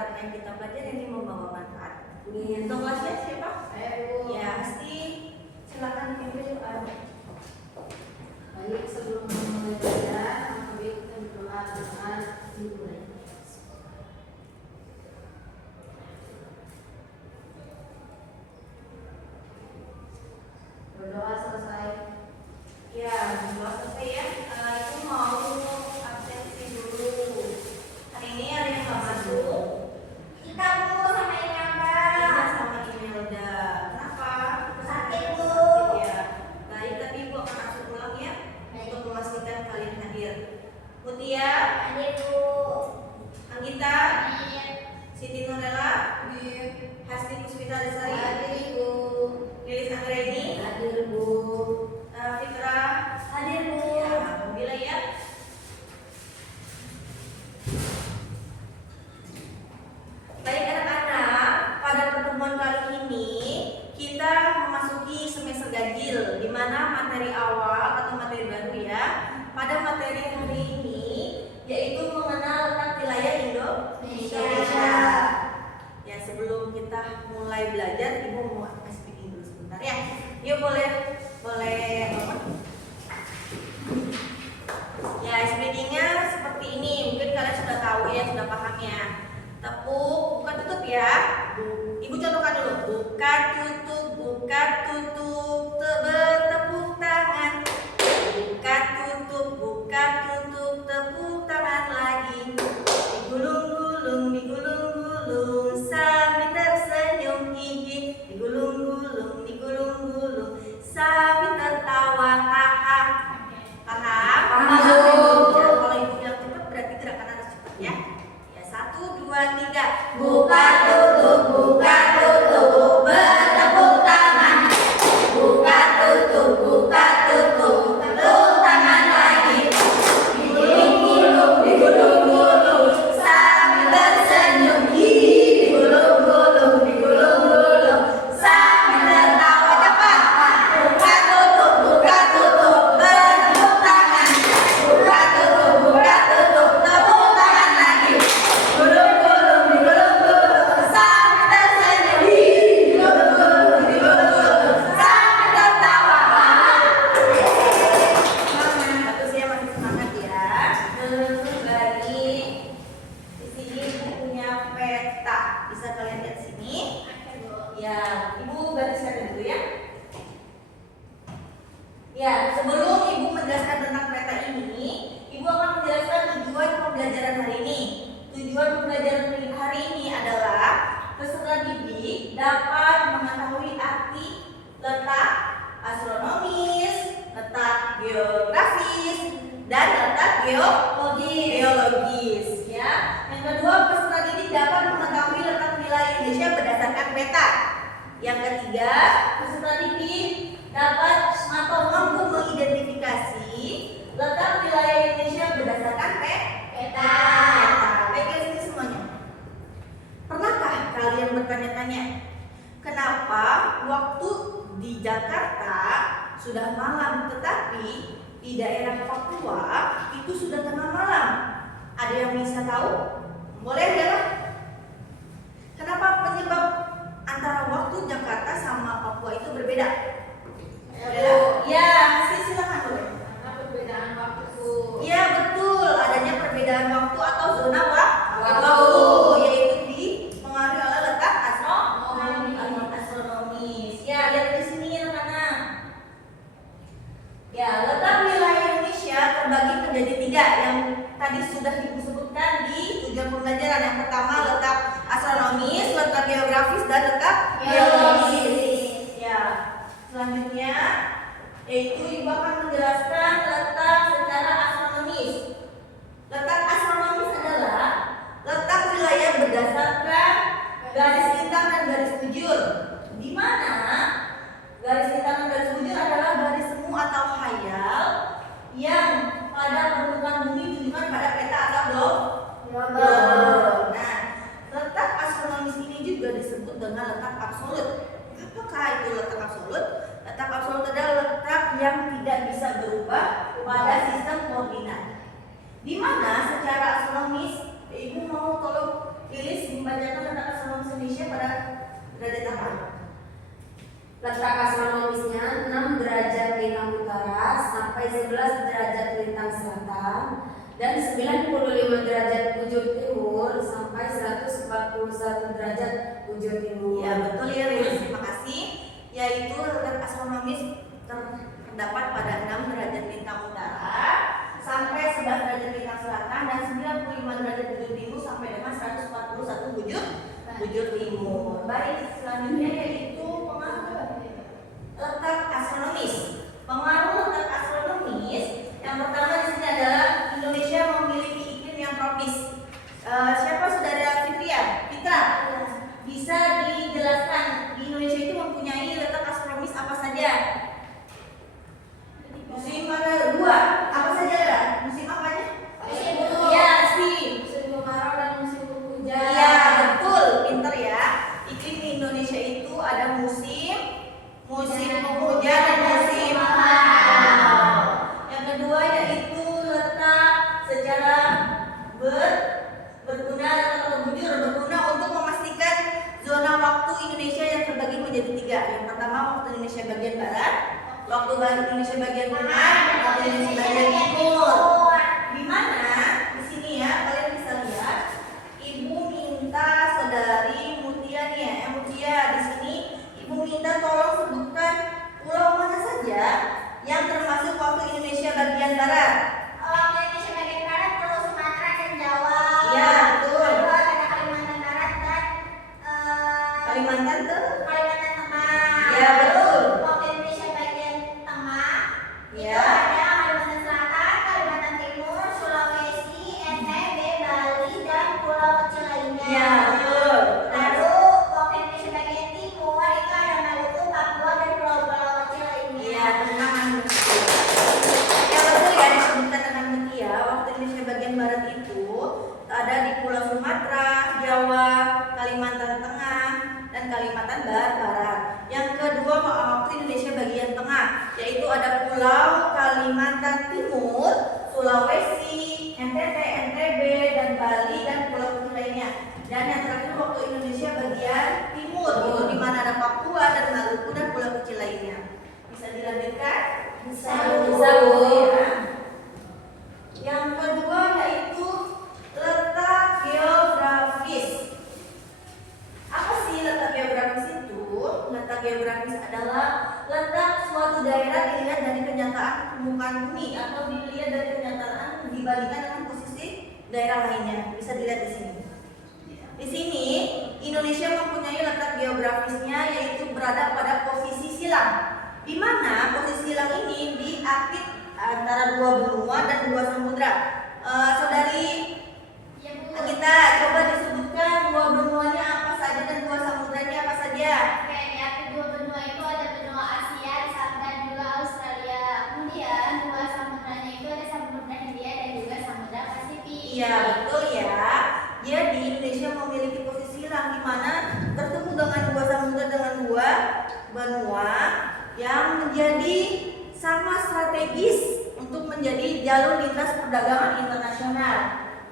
apa yang kita pelajari ini membawa manfaat. Untuk kelasnya siapa? Saya, Bu. Ya, pasti silakan dipimpin. Baik, sebelum memulai belajar, mari kita berdoa dengan dimulai. Berdoa selesai. Ya, berdoa selesai ya. Itu mau absensi dulu. Hari ini ada yang nggak masuk. Kita Bu sama Imelda. Iya, sama Imelda. Kenapa? Sakit, Bu. Ya, baik. Tapi Ibu akan masuk ulang ya untuk memastikan kalian hadir. Mutia, Hadir Bu. Anggita, Hadir. Siti Nurella, Hasti Puspita Desari, Hadir, Bu. Lilis Anggreni, Hadir, Bu. Fitra, Hadir Bu. ya, Mubila ya. Baik anak-anak, pada pertemuan kali ini kita memasuki semester ganjil, di mana materi awal atau materi baru ya. Pada materi hari ini yaitu mengenal letak wilayah Indonesia. Ya, sebelum kita mulai belajar, Ibu mau speaking dulu sebentar ya. Yuk boleh apa? Ya, speakingnya seperti ini. Mungkin kalian sudah tahu ya, sudah paham ya. Tepuk, buka tutup ya. Ibu contohkan dulu. Buka tutup, bertepuk tangan. Buka tutup, tepuk tangan lagi. Digulung-gulung, sambil tersenyum gigi. Digulung-gulung, sambil tertawa. Paham? Paham. Ya, kalau ibu bilang cepat berarti gerakan harus cepat ya. Ya, 1, 2, 3. Buka tutup, bertepuk tangan. Buka tutup, tepuk tangan lagi. Digulung-gulung, sambil tersenyum gigi. Digulung-gulung, sambil tertawa cepat. Buka tutup, bertepuk tangan. Buka tutup, tepuk tangan lagi. Digulung-gulung, sambil tersenyum gigi. Digulung-gulung, sambil tertawa. Bagus ya, masih semangat ya. Terus lagi di sini punya peta. Bisa kalian lihat sini. Ya, Ibu gariskan dulu ya. Ya, sebelum Ibu menjelaskan tentang peta ini, Ibu akan menjelaskan tujuan pembelajaran hari ini. Tujuan pembelajaran hari ini adalah peserta didik dapat mengetahui arti letak astronomis, letak geografis, dan letak geologis. Ya. Yang kedua, peserta didik dapat mengetahui letak wilayah Indonesia berdasarkan peta. Yang ketiga, peserta didik dapat atau mampu mengidentifikasi letak wilayah Indonesia berdasarkan peta. Baik, dari sini semuanya. Pernahkah kalian bertanya-tanya, kenapa waktu di Jakarta sudah malam tetapi di daerah Papua itu sudah tengah malam? Ada yang bisa tahu? Boleh ya? Kenapa penyebab antara waktu Jakarta sama Papua itu berbeda? Ya, silakan boleh. Karena perbedaan waktu, Bu. Ya betul, adanya perbedaan waktu atau zona waktu, yaitu dipengaruhi oleh letak astronomis. Ya, lihat di sini anak-anak. Ya, letak wilayah Indonesia terbagi menjadi 3 yang tadi sudah Ibu sebutkan di tujuan pembelajaran. Yang pertama letak astronomis, letak geografis, dan letak geologis. Ya, selanjutnya yaitu Ibu akan menjelaskan letak secara astronomis. Letak astronomis adalah letak wilayah berdasarkan garis lintang dan garis bujur, di mana garis lintang dan garis bujur adalah garis semu atau khayal yang pada permukaan bumi ditujukan pada peta atau globe. Nah, letak astronomis ini juga disebut dengan letak absolut. Apakah itu letak absolut? Letak absolut adalah letak yang tidak bisa berubah pada sistem koordinat. Di mana secara astronomis, Ibu mau tolong Lilis membacakan letak astronomis Indonesia pada derajat apa? Letak astronomisnya 6 derajat lintang utara sampai 11 derajat lintang selatan dan 95 derajat bujur timur sampai 141 derajat bujur timur. Ya betul ya Lilis, terima kasih. Yaitu letak astronomis terdapat pada 6 derajat lintang utara sampai 11 derajat lintang selatan dan 95 derajat bujur timur sampai dengan 141 bujur timur. Baik, selanjutnya yaitu pengaruh letak astronomis. Pengaruh letak astronomis yang pertama di sini adalah Indonesia memiliki iklim yang tropis. Siapa saudara Fitra? Bisa dijelaskan di Indonesia itu mempunyai letak astronomis apa saja? Musim mana? Dua. Apa saja lah? Musim apanya? Musim gugur. Iya, sih. Musim kemarau dan musim penghujan. Iya, betul. Pinter ya. Iklim di Indonesia itu ada musim penghujan dan musim kemarau. Yang kedua yaitu letak secara berguna untuk memastikan zona waktu Indonesia yang terbagi menjadi 3. Yang pertama waktu Indonesia bagian barat, waktu Indonesia bagian tengah, waktu Indonesia bagian timur. Di mana di sini ya kalian bisa lihat Ibu minta saudari Mutia nih ya, Mutia di sini Ibu minta tolong sebutkan pulau mana saja yang termasuk waktu Indonesia bagian barat. Waktu Indonesia bagian barat, Pulau Sumatera dan Jawa. Iya, betul. Kedua ada Kalimantan Barat dan Kalimantan tuh? Kalimantan Tengah. Iya, betul. Waktu Indonesia bagian tengah Iya. itu ada Kalimantan Selatan, Kalimantan Timur, Sulawesi, NTB, Bali dan pulau kecil lainnya. Iya, betul. Lalu waktu Indonesia bagian timur itu ada Maluku, Papua dan pulau-pulau kecil lainnya. Iya, tenang. Ya betul ya disebutkan dengan Mutia. Waktu Indonesia bagian barat itu ada di Pulau Sumatera, Jawa, Kalimantan Tengah, dan Kalimantan Barat. Yang kedua waktu Indonesia bagian tengah, yaitu ada Pulau Kalimantan Timur, Sulawesi, NTT, NTB, dan Bali dan pulau kecil lainnya. Dan yang terakhir waktu Indonesia bagian timur, itu di mana ada Papua dan Maluku dan pulau kecil lainnya. Bisa dilanjutkan? Bisa, Bu. Ya. Yang kedua yaitu letak geografis. Apa sih letak geografis itu? Letak geografis adalah letak suatu daerah dilihat dari kenyataan permukaan bumi atau dilihat dari kenyataan dibandingkan dengan posisi daerah lainnya. Bisa dilihat di sini. Di sini Indonesia mempunyai letak geografisnya yaitu berada pada posisi silang. Di mana posisi silang ini diapit antara 2 benua dan 2 samudra. Saudari Ya, Bu. kita coba disebutkan 2 benuanya apa saja dan 2 samudranya apa saja. Oke, di akhir 2 benua itu ada benua Asia, dan juga Australia. Kemudian 2 samudranya itu ada Samudra Hindia dan juga Samudra Pasifik. Iya betul ya. Jadi Indonesia memiliki posisi silang di mana bertemu dengan 2 samudra dengan 2 benua yang menjadi sama strategis untuk menjadi jalur lintas perdagangan internasional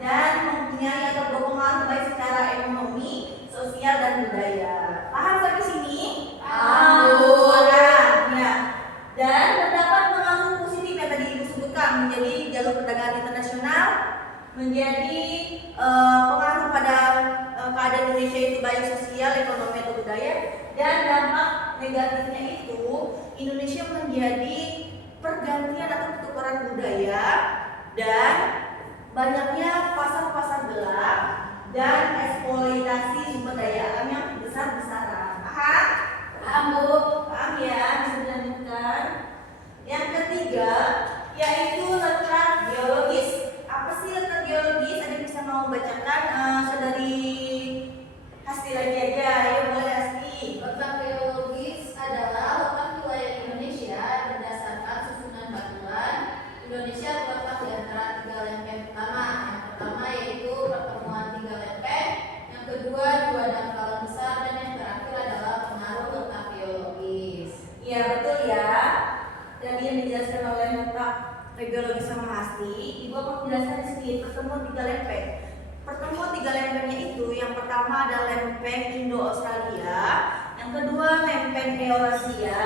dan mempunyai atau berpengaruh baik secara ekonomi, sosial dan budaya. Paham sampai sini? Paham, Bu. Paham, ya. Dan terdapat pengaruh positif yang tadi Ibu sebutkan menjadi jalur perdagangan internasional, menjadi pengaruh pada keadaan Indonesia itu baik sosial, ekonomi atau budaya, dan dampak negatifnya itu Indonesia menjadi pergantian atau pertukaran budaya dan banyaknya pasar-pasar gelap dan eksploitasi sumber daya alam yang besar-besaran. Paham? Paham, Bu. Paham ya? Bisa dilanjutkan. Yang ketiga yaitu letak geologis. Apa sih letak geologis? Ada yang bisa mau bacakan? Saudari Hasti lagi aja. Ayo boleh Hasti. Letak geologis adalah letak wilayah Indonesia berdasarkan susunan batuan. Indonesia terletak di antara 3 lempeng utama. Yang pertama yaitu pertemuan 3 lempeng, yang kedua 2 dangkalan besar, dan yang terakhir adalah pengaruh letak geologis. Iya betul ya. Tadi yang dijelaskan oleh letak geologis sama Hasti, Ibu akan menjelaskan di sini pertemuan 3 lempeng. pertemuan tiga lempengnya itu, yang pertama ada lempeng Indo-Australia, yang kedua lempeng Eurasia,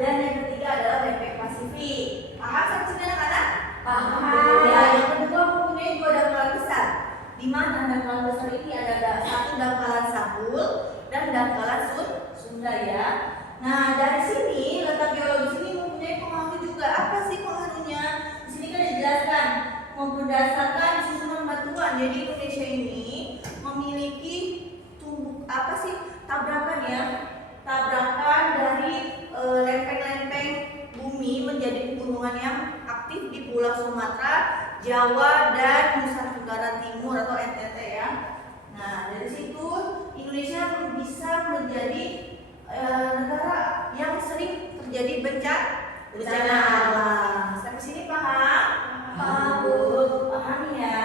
dan yang ketiga adalah lempeng Pasifik. Paham sampai sini anak-anak? Paham. Ya, yang kedua mempunyai dua dangkalan besar, di mana dangkalan besar ini ada satu dangkalan Sabul dan dangkalan Sunda ya. Nah, dari sini letak geologis ini mempunyai pengaruh juga. Apa sih pengaruhnya? Di sini kan dijelaskan berdasarkan susunan batuan. Jadi Indonesia ini memiliki apa sih tabrakan ya? Tabrakan dari lempeng-lempeng bumi menjadi pegunungan yang aktif di Pulau Sumatera, Jawa, dan Nusa Tenggara Timur atau NTT ya. Nah, dari situ Indonesia bisa menjadi negara yang sering terjadi bencana alam. Sampai sini paham? Paham Bu? Paham ya?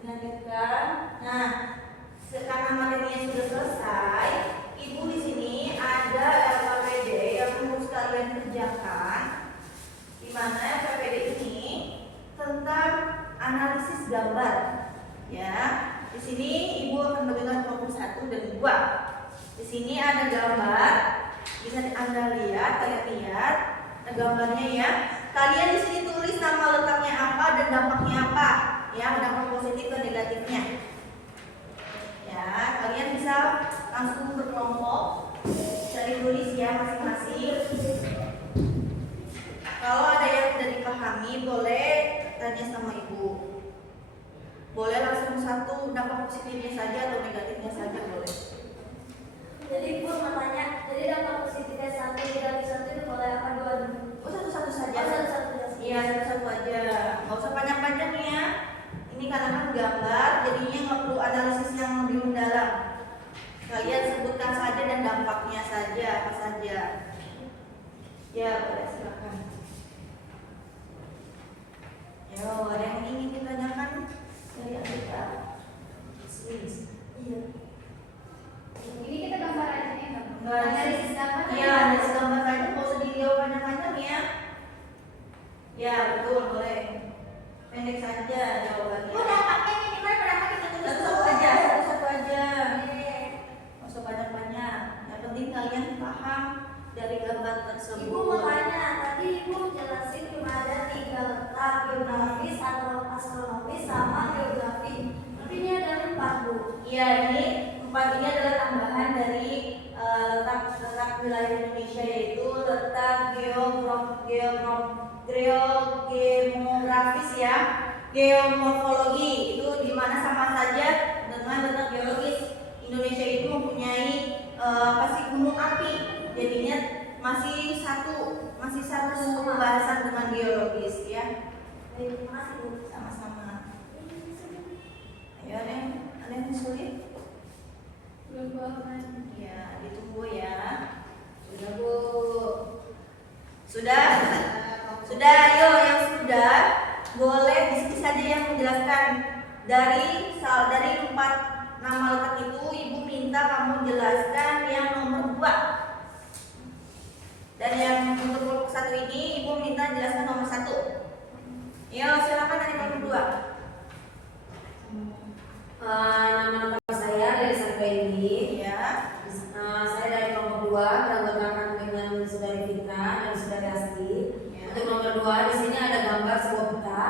Dilanjutkan. Nah, karena materinya sudah selesai, Ibu di sini ada LKPD yang harus kalian kerjakan. Di mana LKPD ini tentang analisis gambar. Ya, di sini Ibu akan berikan kelompok 1 dan 2. Di sini ada gambar, bisa Anda lihat, kalian lihat gambarnya ya. Kalian di sini tulis nama letaknya apa dan dampaknya apa, ya, dampak positif dan negatifnya. Ya, kalian bisa langsung berkelompok, cari tulis ya masing-masing. Kalau ada yang tidak dipahami, boleh tanya sama Ibu. Boleh langsung satu dampak positifnya saja atau negatifnya saja boleh. Jadi Bu mau tanya, jadi dampak positifnya 1, negatif 1 itu boleh apa 2? Oh, satu-satu saja. Oh, satu-satu aja. Iya, satu-satu aja. Nggak usah panjang-panjang ya. Ini karena kan gambar, jadinya nggak perlu analisis yang lebih mendalam. Kalian sebutkan saja dan dampaknya saja, apa saja. Ya, boleh silakan. Yo, ada yang ingin ditanyakan dari Anita? Iya. Ini kita gambar aja ya, Gambar. analisis gambar. Iya, analisis gambar saja, nggak usah dijawab panjang-panjang ya. Ya, betul, boleh. Pendek saja jawabannya. Udah pakai minimal berapa kita tulis Satu-satu dulu. aja, satu-satu aja. Oke. Nggak usah banyak-banyak. Yang penting kalian paham dari gambar tersebut. Ibu mau tanya, tadi Ibu jelasin ada 3 letak, geografis atau astronomis sama geografi. Tapi ini ada 4 Bu. Iya, ini 4 ini adalah tambahan dari letak wilayah Indonesia, yaitu letak geomorfis ya, geomorfologi itu di mana sama saja dengan letak geologis. Indonesia itu mempunyai gunung api, jadinya masih satu pembahasan dengan geologis ya. Baik, terima kasih Bu. Sama-sama. Ayo, ada yang sulit? Ya, ditunggu ya. Sudah Bu. Sudah? Sudah, ayo yang sudah boleh di sini saja yang menjelaskan dari 4 nama letak itu. Ibu minta kamu jelaskan yang nomor 2. Dan yang untuk kelompok 1 ini Ibu minta jelaskan nomor 1. Yo, silakan dari nomor 2. Nama lengkap saya dari Sarkoini. Ya. Saya dari kelompok 2 beranggotakan dengan Saudari Fitra dan Saudari Asti. Ya. Untuk nomor 2 di sini ada gambar sebuah peta.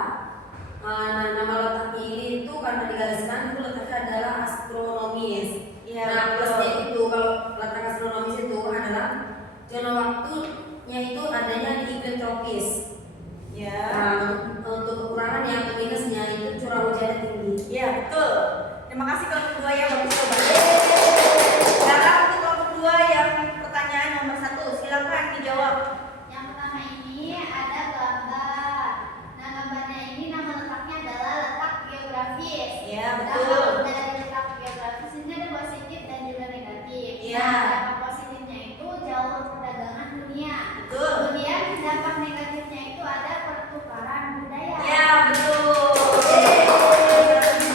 Nama letaknya ini itu karena digariskan itu letaknya adalah astronomis. Ya, Nah, betul. plusnya itu kalau letak astronomis itu adalah zona waktunya itu adanya di iklim tropis. Ya. Nah, untuk kekurangannya atau minusnya itu curah hujan tinggi. Ya, betul. Terima kasih kelompok 2 ya, bagus coba. Sekarang untuk kelompok 2 yang pertanyaan nomor 1, silakan dijawab. Yang pertama ini ada gambar. Nah, gambarnya ini nama letaknya adalah letak geografis. Ya, Dampak betul. dari letak geografis ini ada positif dan juga negatif. Iya. Nah, dampak positifnya itu jauh perdagangan dunia. Betul. Kemudian dampak negatifnya itu ada pertukaran budaya. Ya, betul.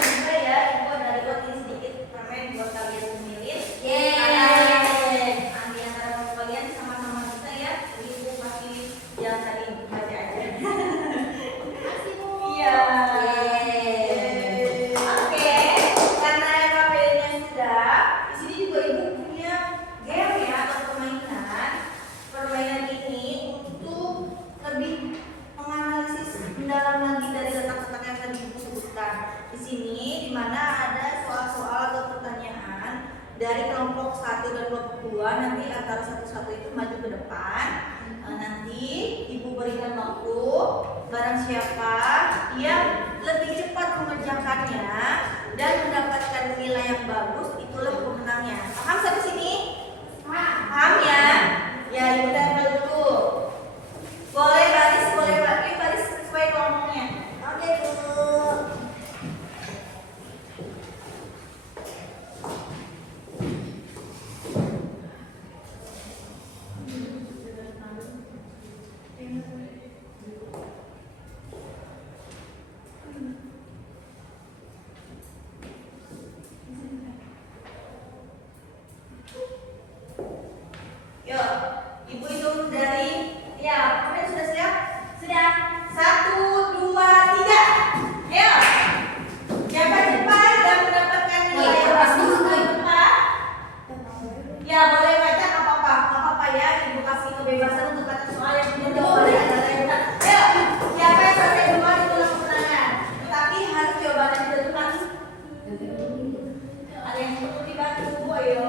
Juga ya, Ibu ada rekotin sedikit permen buat kalian pemilih. Yeay. Di antara kalian sama-sama kita ya. Jadi Ibu masih yang tadi baca aja. Makasih Bu. Iya. Yeay. Oke. sini di mana ada soal-soal atau pertanyaan dari kelompok 1 dan kelompok 2. Nanti antara satu-satu itu maju ke depan. Nanti Ibu berikan waktu, barang siapa yang lebih cepat mengerjakannya dan mendapatkan nilai yang bagus, itulah pemenangnya. Paham sampai sini? Paham ya? Ya, Ibu tempel dulu. Boleh baris sesuai kelompoknya. Oke, Bu. Yuk, Ibu hitung dari ya, kalian sudah siap? Sudah. 1, 2, 3. Ayo. Siapa cepat dan mendapatkan nilai yang bagus cepat? Ya, boleh baca nggak apa-apa ya. Ibu kasih kebebasan untuk baca soal yang tidak boleh ada letter. Ayo, siapa yang selesai duluan itulah kemenangan. Tapi harus jawabannya ditentukan. Ada yang perlu dibantu, ayo.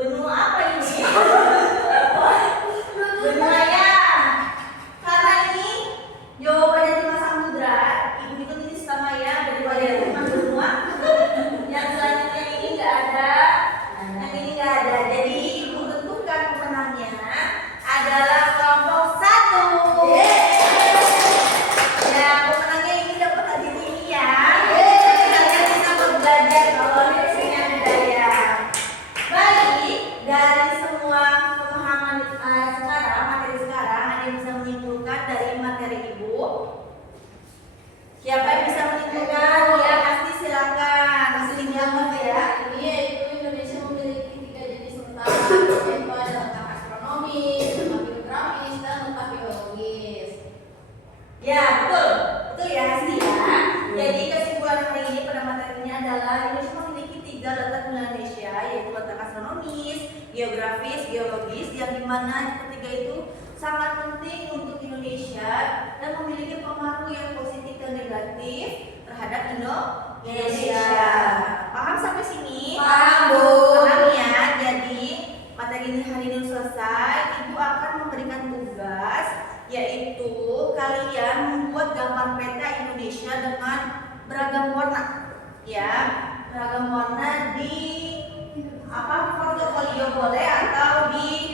Benua apa ini? Benua ya. Karena ini jawabannya cuma samudra, Ibu itu ini setengah ya, daripada cuma benua. Yang selanjutnya ini nggak ada, yang ini nggak ada. Jadi Ibu tentukan pemenangnya adalah kelompok 1. Ya, pemenangnya ini dapat hadiah ini ya. Kalian bisa belajar kalau nilainya budaya. Baik, dari semua pemahaman sekarang, materi sekarang, ada yang bisa menyimpulkan dari materi Ibu? Siapa yang bisa menyimpulkan? Ya, pasti silakan. Hasilnya ya. Ini yaitu Indonesia memiliki 3 jenis letak, yaitu ada letak astronomis, letak geografis, dan letak geologis. Ya, betul. Betul ya, Hasti ya. Jadi kesimpulan hari ini pada materinya adalah Indonesia memiliki 3 letak di Indonesia, yaitu letak astronomis, geografis, geologis, yang dimana ketiga itu sangat penting untuk Indonesia dan memiliki pengaruh yang positif dan negatif terhadap Indonesia. Paham sampai sini? Paham, Bu. Paham ya. Jadi materi ini hari ini selesai. Ibu akan memberikan tugas, yaitu kalian membuat gambar peta Indonesia dengan beragam warna. Ya, beragam warna di portofolio boleh atau di